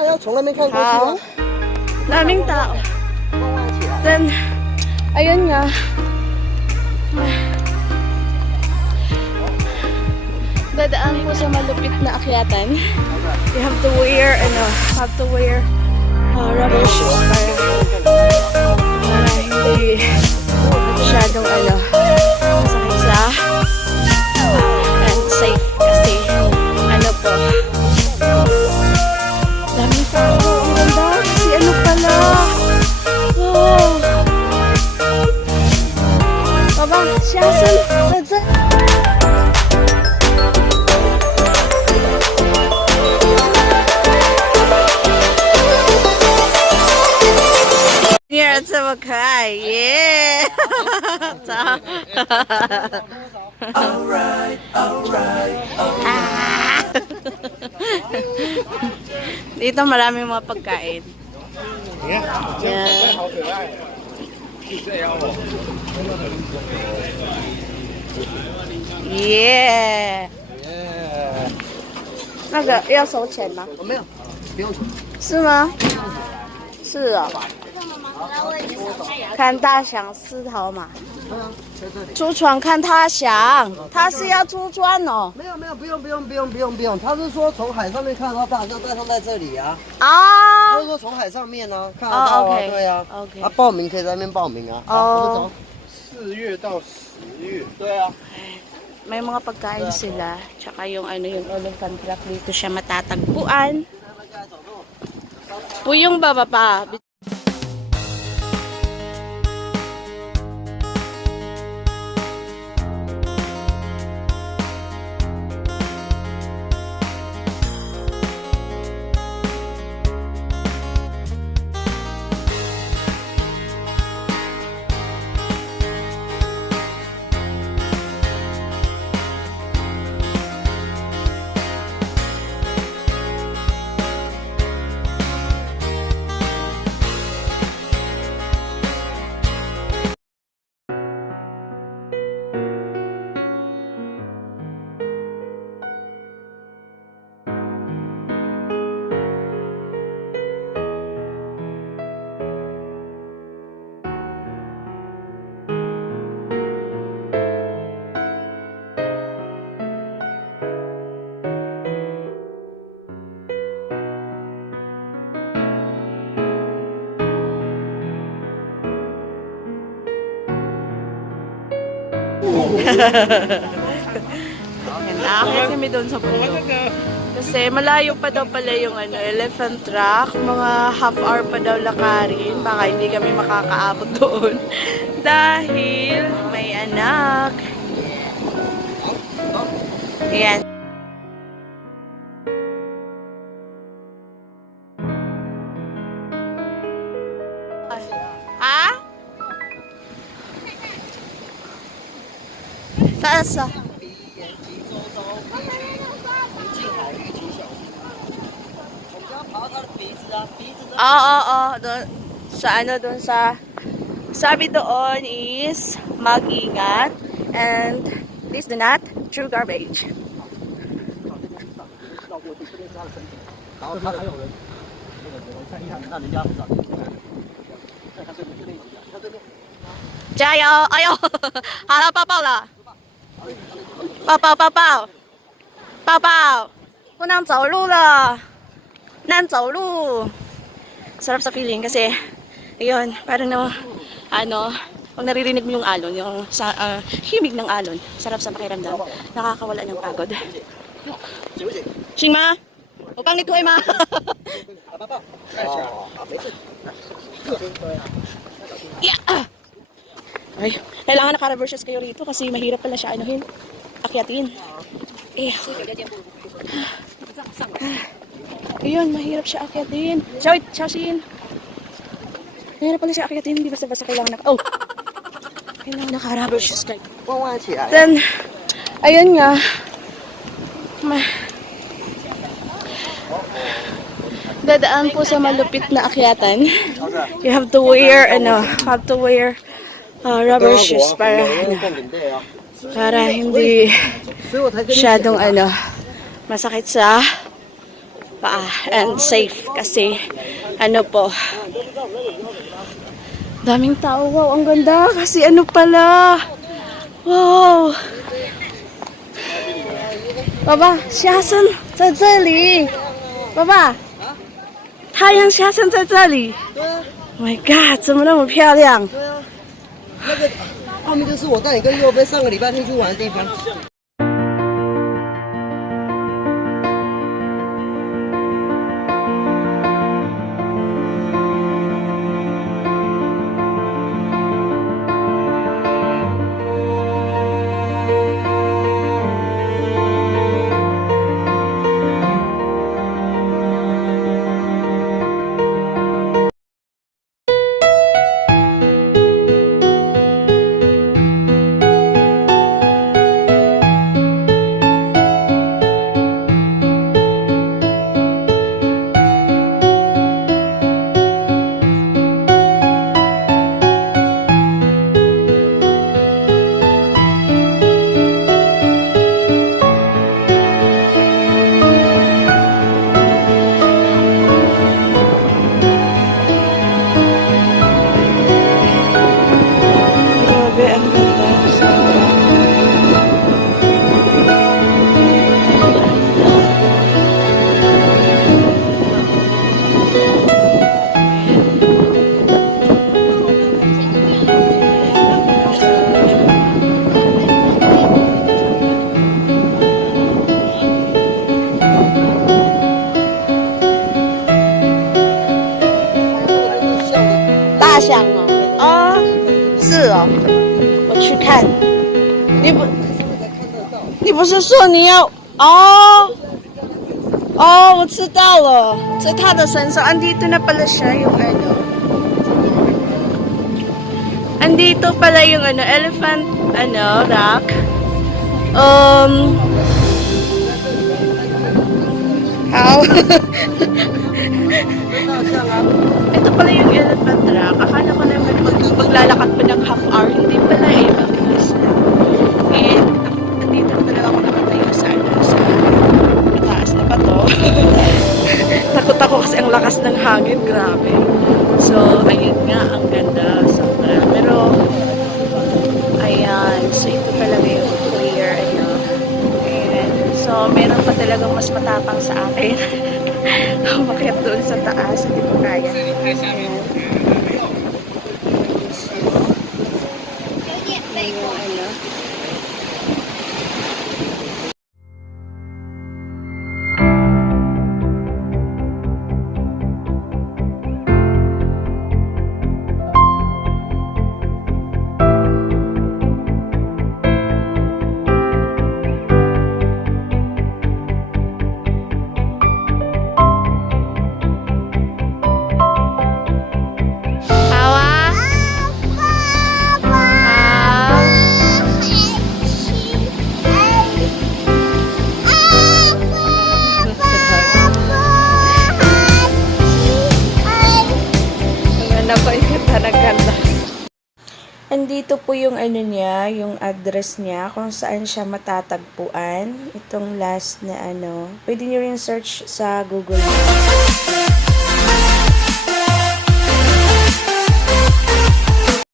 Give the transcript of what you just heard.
那要从那边看过去 How? 啊， Daming tao. 弯弯起来。 Then, ayun nga. Dadaan po sa malupit na akyatan. You have to wear, ano, have to wear Nasıl? Nasıl? Dito maraming mga pagkain. Yeah. yeah. 耶！耶。那个要收钱吗？我没有，不用走。是吗？是哦。看大象狮头嘛，嗯，在这里。出船看他象，他是要出船哦。没有没有，不用不用不用不用不用，他是说从海上面看到大象，大象在这里啊。他啊是说从海上面呢、看得到啊，哦，OK，对啊。OK 啊，报名可以在那边报名啊。哦好我们走。四月到十月。对啊。 May mga pagkain sila, tsaka yung ano yung elephant rock dito siya matatagpuan. Puyong baba pa. Aakyat kami doon sa bundok. Kasi malayo pa daw pala yung ano, elephant track. Mga half hour pa daw lakarin. Baka hindi kami makakaabot doon. Dahil may anak. Ayan. Taas ah. 我们要爬它的鼻子啊，鼻子 Oo, oo, doon sa ano doon sa sabi doon is mag-ingat and please do not throw garbage. 然后它还有人，那个我看一看，那人家很少。看看对面，对面，看对面。加油！哎呦，好了，抱抱了， 抱抱抱抱抱抱，不能走路了，能走路。Sarap sa feeling kasi, ayun, parang na, ano, pag naririnig mo yung alon, yung sa, ah, himig ng alon, sarap sa pakiramdam, nakakawala ng pagod. 行不行？行吗？我帮你推吗？打抱抱。哦，好，没事。 yeah! Ay, kailangan naka-reverses kayo rito kasi mahirap pala siya anuhin. Akyatin. Eh. Ayun, mahirap siya akyatin. Shout, Shashin. Mahirap pala siya akyatin, hindi basta-basta kailangan naka... Oh! Kailangan naka-reverses kayo. Then, ayun nga. Mah... dadaan po sa malupit na akyatan. You have to wear ano, have to wear uh, rubber shoes para, ano, 共领队啊。 para hindi 所以我才跟你讲 masyadong, ano, masakit sa paa and safe kasi ano po daming tao wow ang ganda kasi ano pala wow 爸爸，虾生在这里。爸爸，太阳虾生在这里。对啊， Oh my god，怎么那么漂亮？ 那个后面就是我带你跟右飞上个礼拜天去玩的地方。你不，你不是说你要哦？哦，我知道了，在他的身上。Andito na pala siya yung ano. Andito pala yung ano, elephant, ano, rock. Um, how? 大象啊， Ito pala yung elephant rock. Akala ko naman mag maglalakad pa ng half hour. Hindi pala eh. Grabe. So, ayun nga. Ang ganda. Sobra. Pero, ayan. So, ito talaga yung clear. Ano. Ayan. So, meron pa talagang mas matapang sa akin. Umakyat doon sa taas. Hindi ko kaya. Ayan. Ganda ng ganda. Andito po yung ano niya, yung address niya, kung saan siya matatagpuan. Itong last na ano. Pwede nyo rin search sa Google.